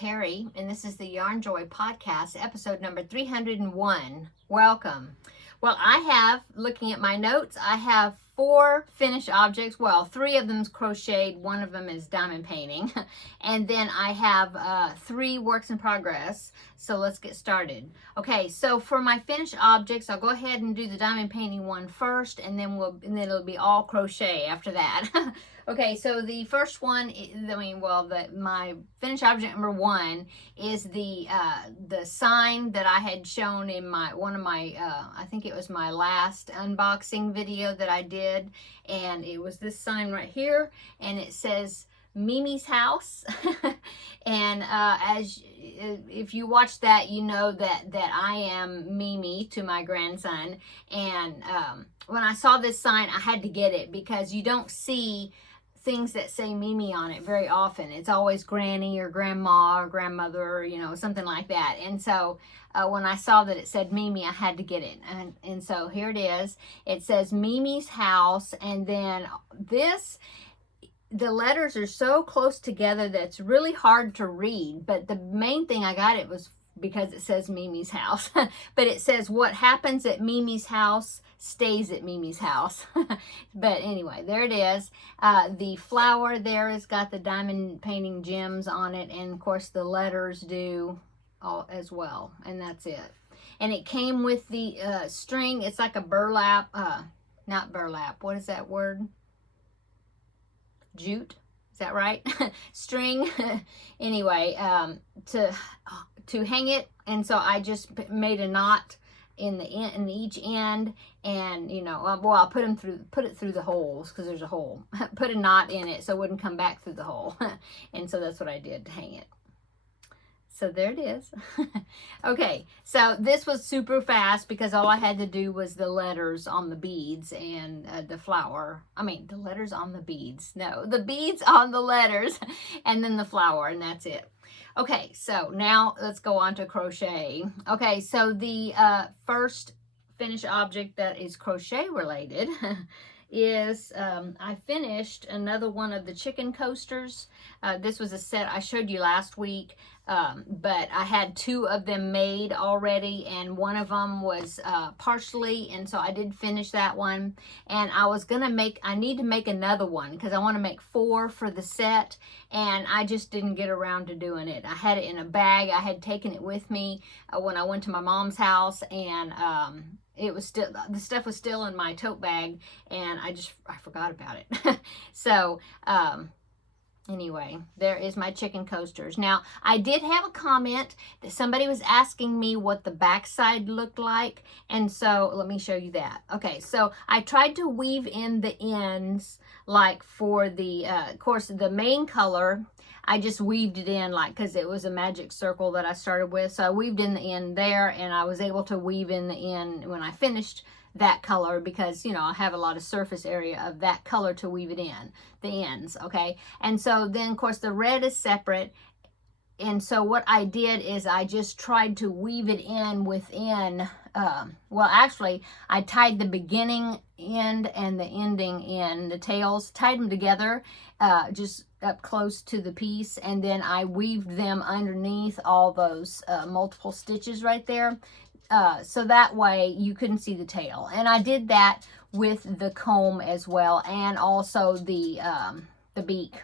Terry, and this is the Yarn Joy Podcast, episode number 301. Welcome. Well, I have, looking at my notes, I have 4 finished objects. Well, 3 of them is crocheted, 1 of them is diamond painting, and then I have 3 works in progress. So let's get started. Okay, so for my finished objects, I'll go ahead and do the diamond painting one first, and then it'll be all crochet after that. Okay, so the first one, my finished object number 1 is the sign that I had shown in I think it was my last unboxing video that I did, and it was this sign right here, and it says Mimi's house. And if you watch that, you know that I am Mimi to my grandson. And when I saw this sign, I had to get it because you don't see things that say Mimi on it very often. It's always Granny or Grandma or Grandmother, or, something like that. And so when I saw that it said Mimi, I had to get it. And so here it is. It says Mimi's house. And then the letters are so close together that it's really hard to read. But the main thing I got it was because it says Mimi's house. But it says what happens at Mimi's house stays at Mimi's house. But anyway, there it is. The flower there has got the diamond painting gems on it, and of course the letters do all as well, and that's it. And it came with the string. It's like a burlap, not burlap, what is that word? Jute, is that right? String. Anyway, to hang it, and so I just made a knot in each end, and I'll put it through the holes because there's a hole. Put a knot in it so it wouldn't come back through the hole. And so that's what I did to hang it. So there it is. Okay, so this was super fast because all I had to do was the letters on the beads and the flower. The letters on the beads. No, the beads on the letters and then the flower, and that's it. Okay, so now let's go on to crochet. Okay, so the first finished object that is crochet related is I finished another one of the chicken coasters. This was a set I showed you last week, but I had 2 of them made already, and one of them was partially, and so I did finish that one. And I need to make another one because I want to make 4 for the set, and I just didn't get around to doing it. I had it in a bag. I had taken it with me when I went to my mom's house, and the stuff was still in my tote bag, and I forgot about it. So anyway, there is my chicken coasters. Now, I did have a comment that somebody was asking me what the backside looked like, and so let me show you that. Okay, so I tried to weave in the ends, like for the of course the main color. I just weaved it in because it was a magic circle that I started with. So I weaved in the end there, and I was able to weave in the end when I finished that color because, I have a lot of surface area of that color to weave it in, the ends, okay? And so then, of course, the red is separate. And so what I did is I just tried to weave it in within, actually, I tied the beginning end and the ending end, the tails, tied them together, just up close to the piece, and then I weaved them underneath all those multiple stitches right there, so that way you couldn't see the tail. And I did that with the comb as well, and also the beak.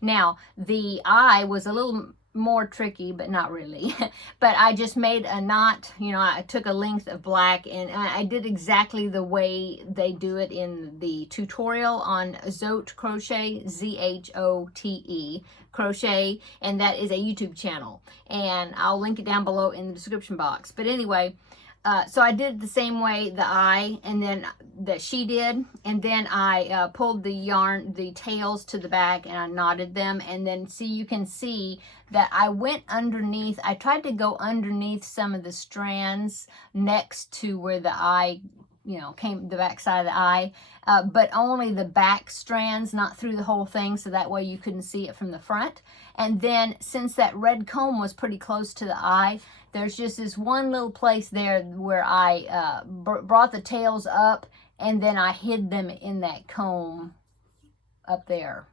Now, the eye was a little more tricky, but not really. But I just made a knot. I took a length of black, and I did exactly the way they do it in the tutorial on Zote Crochet, Z-H-O-T-E Crochet, and that is a YouTube channel, and I'll link it down below in the description box. But anyway, so I did the same way, the eye, and then that she did, and then I pulled the tails to the back, and I knotted them, and then you can see that I went underneath. I tried to go underneath some of the strands next to where the eye, came the back side of the eye, but only the back strands, not through the whole thing, so that way you couldn't see it from the front. And then since that red comb was pretty close to the eye, there's just this one little place there where I brought the tails up, and then I hid them in that comb up there.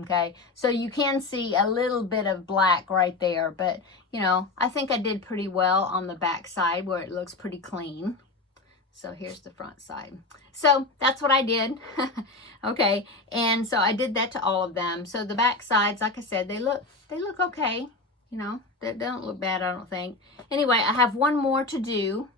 Okay, so you can see a little bit of black right there, but you know, I think I did pretty well on the back side where it looks pretty clean. So here's the front side. So that's what I did. Okay, and so I did that to all of them. So the back sides, like I said, they look okay. You know, they don't look bad, I don't think. Anyway, I have one more to do,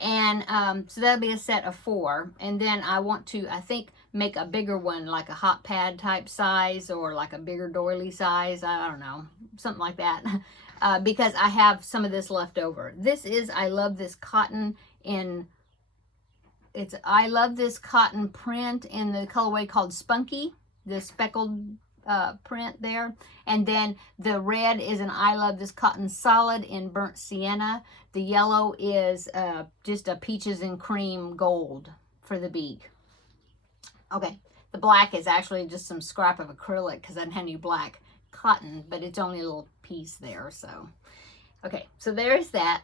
and so that'll be a set of 4. And then I want to, I think, make a bigger one, like a hot pad type size, or like a bigger doily size. I don't know, something like that. Because I have some of this left over. This is, I love this cotton in, I love this cotton print in the colorway called Spunky, the speckled print there. And then the red is an I love this cotton solid in burnt sienna. The yellow is just a peaches and cream gold for the beak. Okay, the black is actually just some scrap of acrylic because I didn't have any black cotton, but it's only a little piece there. So okay, so there's that.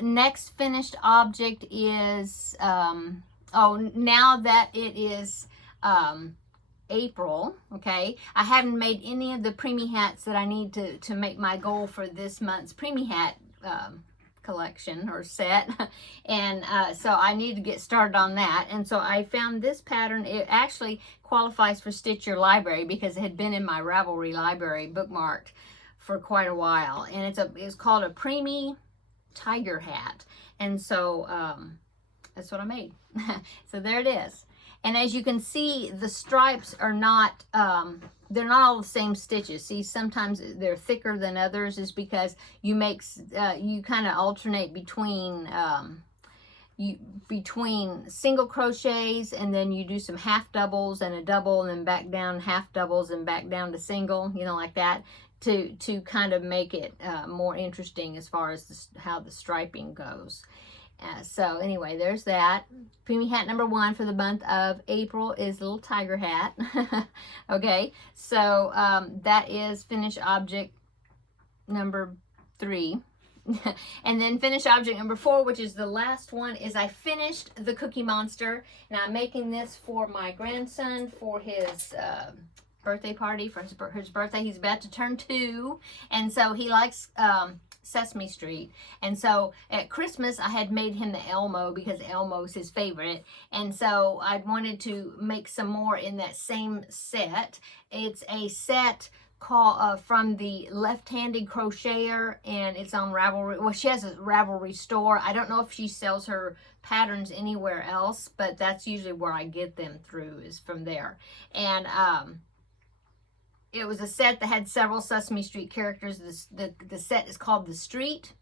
Next finished object is now that it is April, okay, I haven't made any of the preemie hats that I need to make my goal for this month's preemie hat collection or set. And so I need to get started on that. And so I found this pattern. It actually qualifies for Stitch Your Library because it had been in my Ravelry library bookmarked for quite a while. And it's called a preemie tiger hat. And so that's what I made. So there it is. And as you can see, the stripes are not, they're not all the same stitches. See, sometimes they're thicker than others is because you make, you kind of alternate between, between single crochets, and then you do some half doubles and a double, and then back down, half doubles and back down to single, you know, like that, to kind of make it more interesting as far as how the striping goes. So anyway, there's that. Preemie hat number 1 for the month of April is little tiger hat. Okay, so that is finished object number 3. And then finished object number 4, which is the last one, is I finished the Cookie Monster. And I'm making this for my grandson for his birthday party, for his birthday. He's about to turn 2, and so he likes Sesame Street. And so at Christmas I had made him the Elmo because Elmo's his favorite, and so I wanted to make some more in that same set. It's a set called from the Left-Handed Crocheter, and it's on Ravelry. Well, she has a Ravelry store. I don't know if she sells her patterns anywhere else, but that's usually where I get them through, is from there. And it was a set that had several Sesame Street characters. The set is called The Street.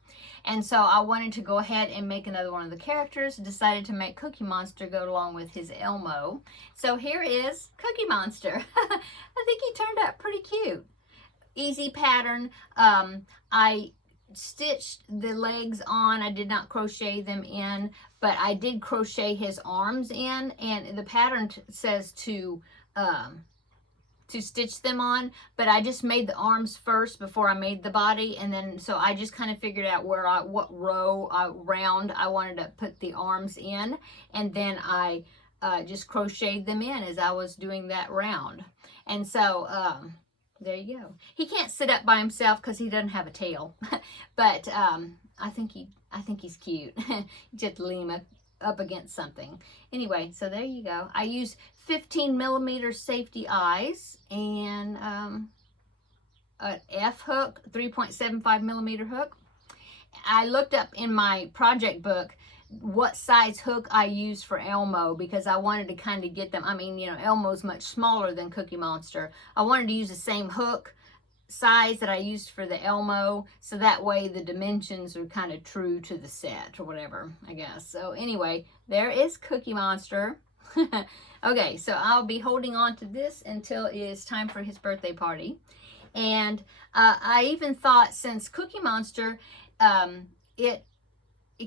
And so I wanted to go ahead and make another one of the characters. Decided to make Cookie Monster go along with his Elmo. So here is Cookie Monster. I think he turned out pretty cute. Easy pattern. I stitched the legs on. I did not crochet them in, but I did crochet his arms in. And the pattern says to stitch them on, but I just made the arms first before I made the body. And then so I just kind of figured out what round I wanted to put the arms in, and then I just crocheted them in as I was doing that round. And so there you go. He can't sit up by himself because he doesn't have a tail, but I think he's cute. You just have to lean him up against something. Anyway, so there you go. I use 15mm safety eyes and an F hook, 3.75mm hook. I looked up in my project book what size hook I used for Elmo because I wanted to kind of get them. I mean, you know, Elmo's much smaller than Cookie Monster. I wanted to use the same hook size that I used for the Elmo, so that way the dimensions are kind of true to the set or whatever, I guess. So anyway, there is Cookie Monster. Okay, so I'll be holding on to this until it is time for his birthday party. And I even thought, since Cookie Monster, it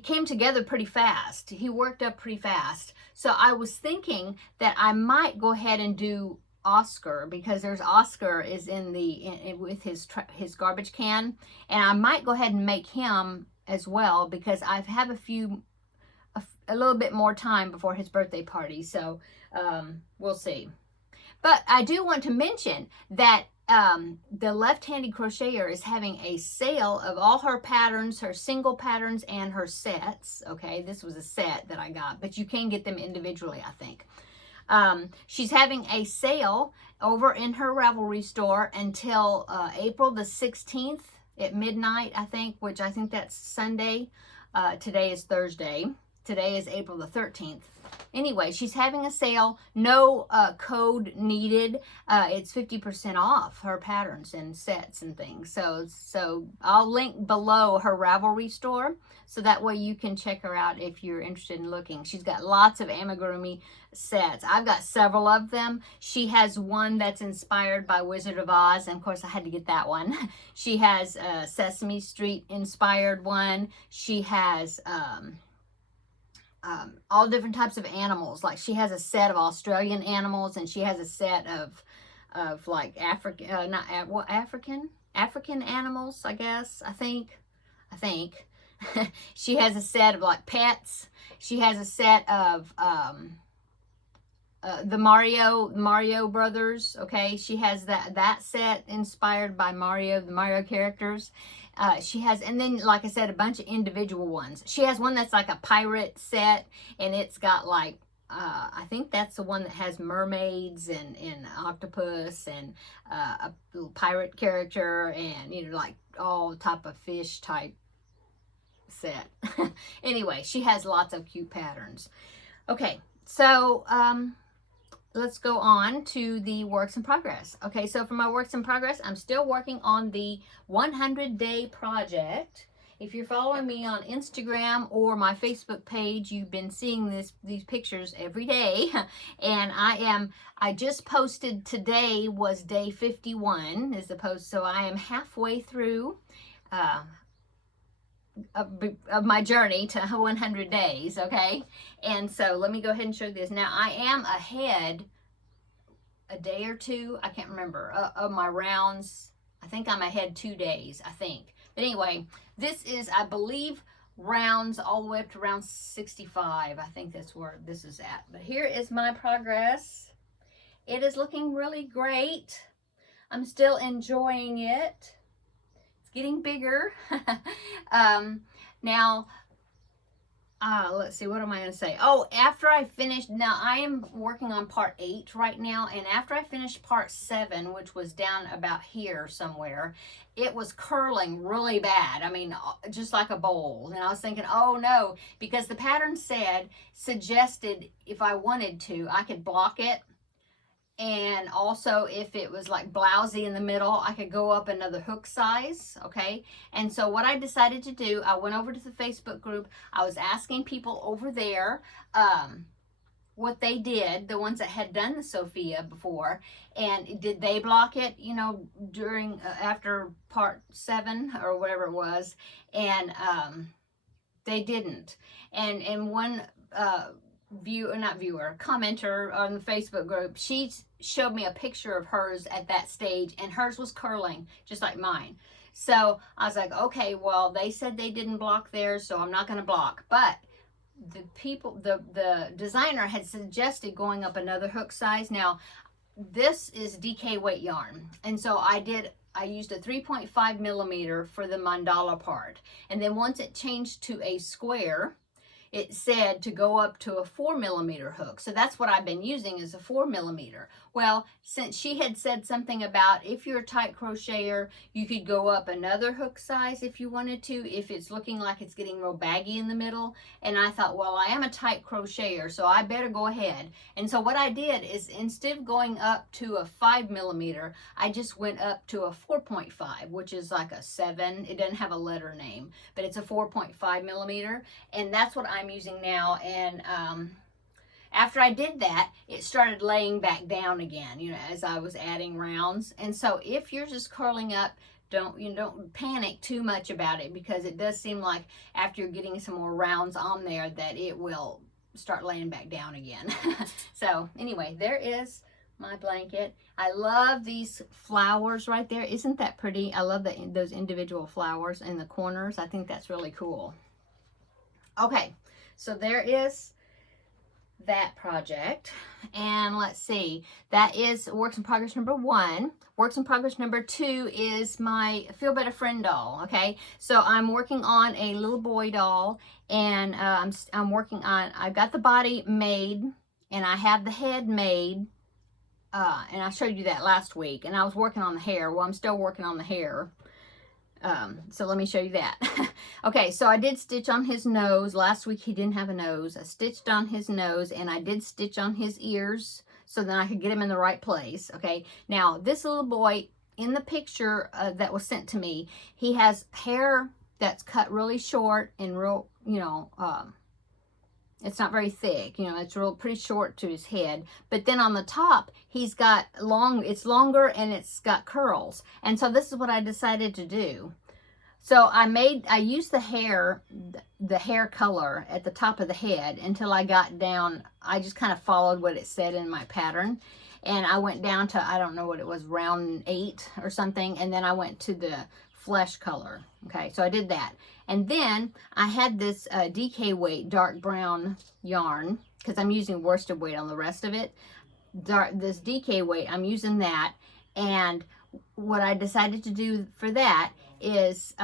came together pretty fast. He worked up pretty fast. So I was thinking that I might go ahead and do Oscar, because there's Oscar is in with his garbage can, and I might go ahead and make him as well because I have a little bit more time before his birthday party. So we'll see. But I do want to mention that the left-handed crocheter is having a sale of all her patterns, her single patterns, and her sets. Okay, this was a set that I got, but you can get them individually, I think. She's having a sale over in her Ravelry store until April the 16th at midnight, I think, which I think that's Sunday. Today is Thursday. Today is April the 13th. Anyway, she's having a sale. No code needed. It's 50% off her patterns and sets and things. So I'll link below her Ravelry store, so that way you can check her out if you're interested in looking. She's got lots of amigurumi sets. I've got several of them. She has one that's inspired by Wizard of Oz, and of course I had to get that one. She has a Sesame Street inspired one. She has all different types of animals. Like she has a set of Australian animals, and she has a set of like African animals, I guess. I think she has a set of like pets. She has a set of the Mario brothers. Okay, she has that set inspired by Mario, the Mario characters. She has, and then like I said, a bunch of individual ones. She has one that's like a pirate set, and it's got like I think that's the one that has mermaids and octopus and a little pirate character, and you know, like all type of fish type set. Anyway, she has lots of cute patterns. Okay, so let's go on to the works in progress. Okay, so for my works in progress, I'm still working on the 100-day project. If you're following me on Instagram or my Facebook page, you've been seeing these pictures every day. And I just posted today was day 51 is the post, so I am halfway through of my journey to 100 days, okay? And so let me go ahead and show you this. Now, I am ahead a day or two, I can't remember, of my rounds. I think I'm ahead 2 days, I think. But anyway, this is, I believe, rounds all the way up to round 65. I think that's where this is at. But here is my progress. It is looking really great. I'm still enjoying it. Getting bigger. Now, let's see, what am I going to say? Oh, after I finished, now I am working on part 8 right now, and after I finished part 7, which was down about here somewhere, it was curling really bad. I mean, just like a bowl. And I was thinking, oh no, because the pattern suggested if I wanted to, I could block it. And also, if it was like blousy in the middle, I could go up another hook size, okay? And so what I decided to do, I went over to the Facebook group. I was asking people over there what they did, the ones that had done the Sophia before, and did they block it, you know, during, after part 7 or whatever it was, and they didn't. And one commenter on the Facebook group, she showed me a picture of hers at that stage, and hers was curling just like mine. So I was like, okay, well, they said they didn't block theirs, so I'm not going to block. But the designer had suggested going up another hook size. Now, this is DK weight yarn, and so I used a 3.5 millimeter for the mandala part, and then once it changed to a square, it said to go up to a 4 millimeter hook. So that's what I've been using, is a 4 millimeter. Well, since she had said something about if you're a tight crocheter, you could go up another hook size if you wanted to, if it's looking like it's getting real baggy in the middle. And I thought, well, I am a tight crocheter, so I better go ahead. And so what I did is, instead of going up to a 5 millimeter, I just went up to a 4.5, which is like a 7. It doesn't have a letter name, but it's a 4.5 millimeter. And that's what I'm using now. And after I did that, it started laying back down again, you know, as I was adding rounds. And so if yours is curling up, don't panic too much about it, because it does seem like after you're getting some more rounds on there that it will start laying back down again. So anyway, there is my blanket. I love these flowers right there. Isn't that pretty? I love those individual flowers in the corners. I think that's really cool. Okay, so there is that project. And let's see, that is works in progress number 1. Works in progress number 2 is my Feel Better Friend doll. Okay, so I'm working on a little boy doll, and I'm working on, I've got the body made and I have the head made, and I showed you that last week, and I was working on the hair. Well, I'm still working on the hair. So let me show you that. Okay, so I did stitch on his nose. Last week he didn't have a nose. I stitched on his nose, and I did stitch on his ears so then I could get him in the right place. Okay, now this little boy in the picture that was sent to me, he has hair that's cut really short and real, you know, it's not very thick, you know, it's real pretty short to his head. But then on the top, he's got it's longer and it's got curls. And so this is what I decided to do. So I used the hair color at the top of the head until I got down. I just kind of followed what it said in my pattern. And I went down to, I don't know what it was, round 8 or something. And then I went to the flesh color. Okay, so I did that. And then I had this DK weight dark brown yarn, because I'm using worsted weight on the rest of it. This DK weight, I'm using that. And what I decided to do for that is,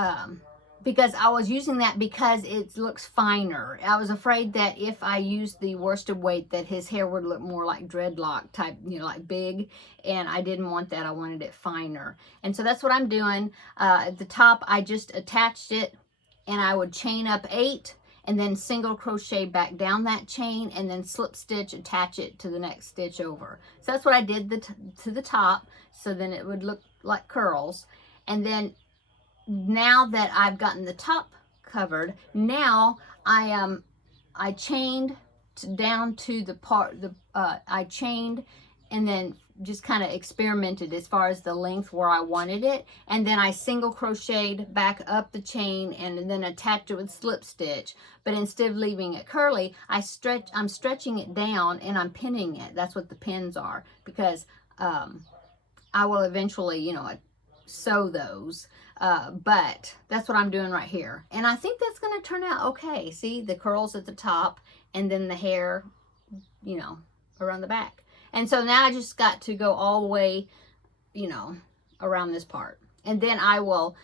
because I was using that because it looks finer. I was afraid that if I used the worsted weight that his hair would look more like dreadlock type, you know, like big, and I didn't want that. I wanted it finer. And so that's what I'm doing. At the top, I just attached it, and I would chain up 8 and then single crochet back down that chain and then slip stitch, attach it to the next stitch over. So that's what I did to the top, so then it would look like curls. And then now that I've gotten the top covered, now I chained down to the part, I chained and then just kind of experimented as far as the length where I wanted it, and then I single crocheted back up the chain and then attached it with slip stitch. But instead of leaving it curly, I'm stretching it down and I'm pinning it. That's what the pins are, because I will eventually, you know, sew those, but that's what I'm doing right here, and I think that's going to turn out okay. See the curls at the top and then the hair, you know, around the back. And so now I just got to go all the way, you know, around this part, and then I will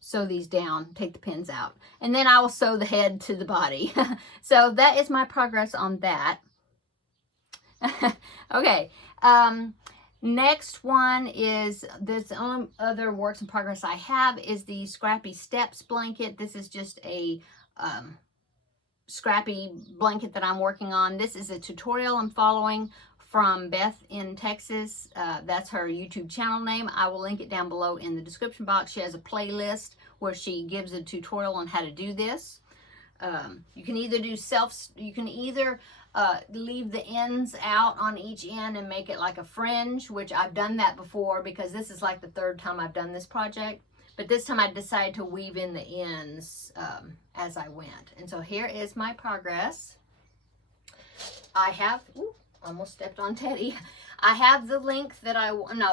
sew these down, take the pins out, and then I will sew the head to the body. So that is my progress on that. Okay, next one is this other works in progress I have is the Scrappy Steps blanket. This is just a Scrappy blanket that I'm working on. This is a tutorial I'm following from Beth in Texas. That's her YouTube channel name. I will link it down below in the description box. She has a playlist where she gives a tutorial on how to do this. You can either do leave the ends out on each end and make it like a fringe, which I've done that before because this is like the 3rd time I've done this project. But this time I decided to weave in the ends as I went. And so here is my progress. I have, ooh, almost stepped on Teddy. I have the length that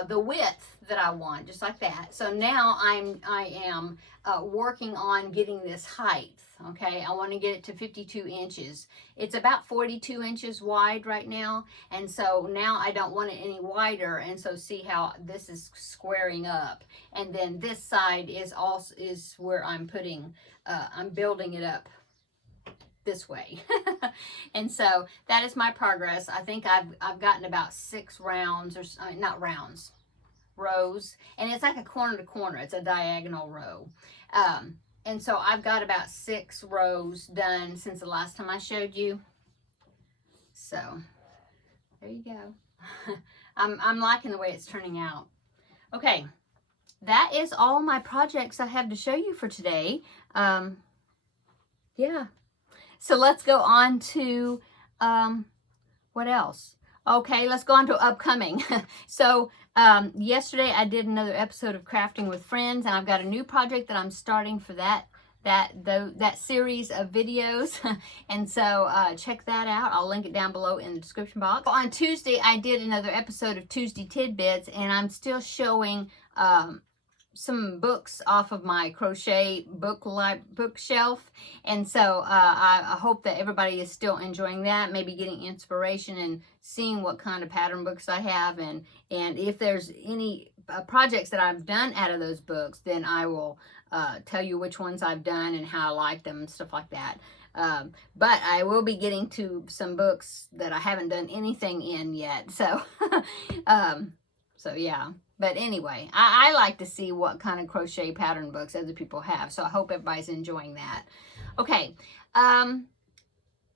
the width that I want, just like that. So now I am working on getting this height. Okay, I want to get it to 52 inches. It's about 42 inches wide right now, and so now I don't want it any wider. And so see how this is squaring up, and then this side is where I'm putting, I'm building it up this way. And so that is my progress. I think I've gotten about 6 rounds, or not rounds, rows, and it's like a corner to corner. It's a diagonal row. And so I've got about 6 rows done since the last time I showed you. So there you go. I'm liking the way it's turning out. Okay, that is all my projects I have to show you for today. Yeah. So let's go on to what else? Okay, let's go on to upcoming. So yesterday I did another episode of Crafting with Friends, and I've got a new project that I'm starting for that series of videos. And so check that out. I'll link it down below in the description box. On Tuesday I did another episode of Tuesday Tidbits, and I'm still showing some books off of my crochet bookshelf, and so I hope that everybody is still enjoying that, maybe getting inspiration and seeing what kind of pattern books I have, and if there's any projects that I've done out of those books, then I will tell you which ones I've done and how I like them and stuff like that. But I will be getting to some books that I haven't done anything in yet, so so yeah. But anyway, I like to see what kind of crochet pattern books other people have. So I hope everybody's enjoying that. Okay.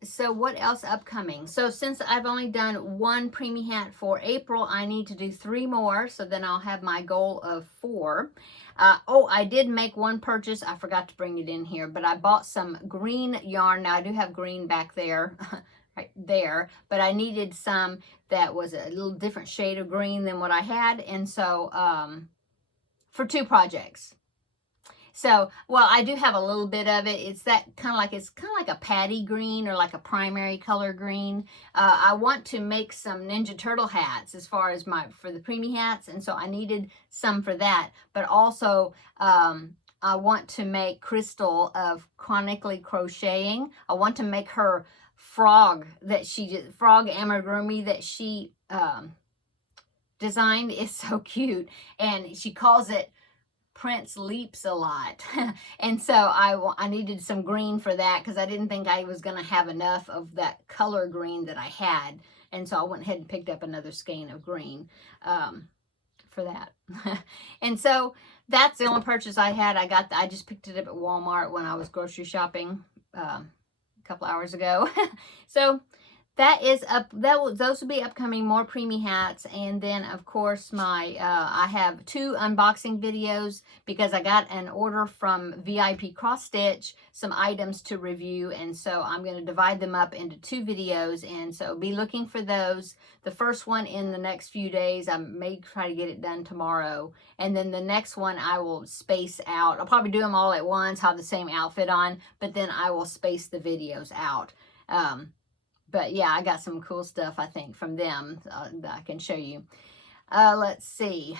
So what else upcoming? So since I've only done one preemie hat for April, I need to do 3 more. So then I'll have my goal of 4. Oh, I did make one purchase. I forgot to bring it in here, but I bought some green yarn. Now I do have green back there. Right there, but I needed some that was a little different shade of green than what I had, and so for 2 projects. So, well, I do have a little bit of it. It's kind of like a patty green or like a primary color green. I want to make some Ninja Turtle hats as far as for the preemie hats, and so I needed some for that. But also, I want to make Crystal of Chronically Crocheting. I want to make her frog amigurumi that she designed. Is so cute, and she calls it Prince Leaps a lot. And so I needed some green for that because I didn't think I was going to have enough of that color green that I had, and so I went ahead and picked up another skein of green for that. And so that's the only purchase I had. I just picked it up at Walmart when I was grocery shopping couple hours ago. So that is up. Those will be upcoming, more preemie hats, and then of course my I have 2 unboxing videos because I got an order from VIP Cross Stitch, some items to review, and so I'm going to divide them up into 2 videos, and so be looking for those. The first one in the next few days. I may try to get it done tomorrow, and then the next one I will space out. I'll probably do them all at once, have the same outfit on, but then I will space the videos out. But yeah, I got some cool stuff, I think, from them that I can show you. Let's see.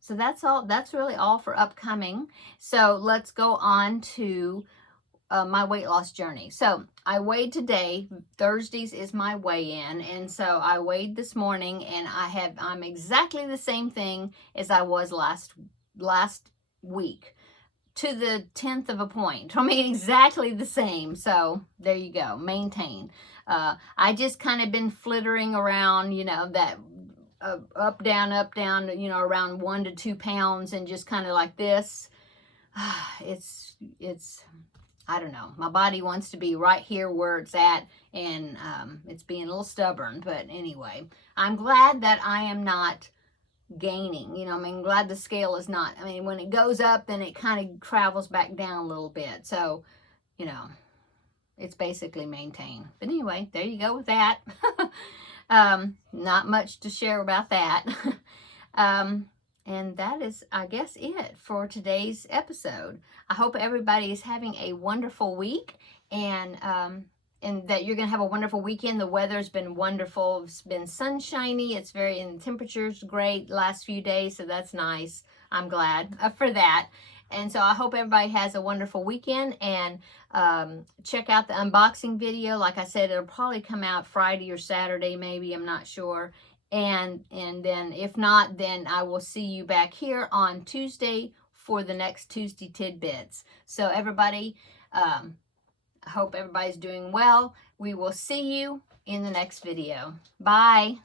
So that's all. That's really all for upcoming. So let's go on to my weight loss journey. So I weighed today. Thursdays is my weigh-in, and so I weighed this morning, and I'm exactly the same thing as I was last week, to the 10th of a point. I mean, exactly the same. So there you go. Maintain. I just kind of been flittering around, you know, that up, down, you know, around 1 to 2 pounds, and just kind of like this. It's, I don't know. My body wants to be right here where it's at, and it's being a little stubborn. But anyway, I'm glad that I am not gaining. You know, I mean, glad the scale is not. I mean, when it goes up, then it kind of travels back down a little bit. So, you know, it's basically maintained. But anyway, there you go with that. Not much to share about that. And that is, I guess, it for today's episode. I hope everybody is having a wonderful week, and that you're going to have a wonderful weekend. The weather's been wonderful. It's been sunshiny. And the temperature's great last few days, so that's nice. I'm glad for that. And so I hope everybody has a wonderful weekend, and check out the unboxing video. Like I said, it'll probably come out Friday or Saturday, maybe. I'm not sure. And then if not, then I will see you back here on Tuesday for the next Tuesday Tidbits. So everybody, I hope everybody's doing well. We will see you in the next video. Bye.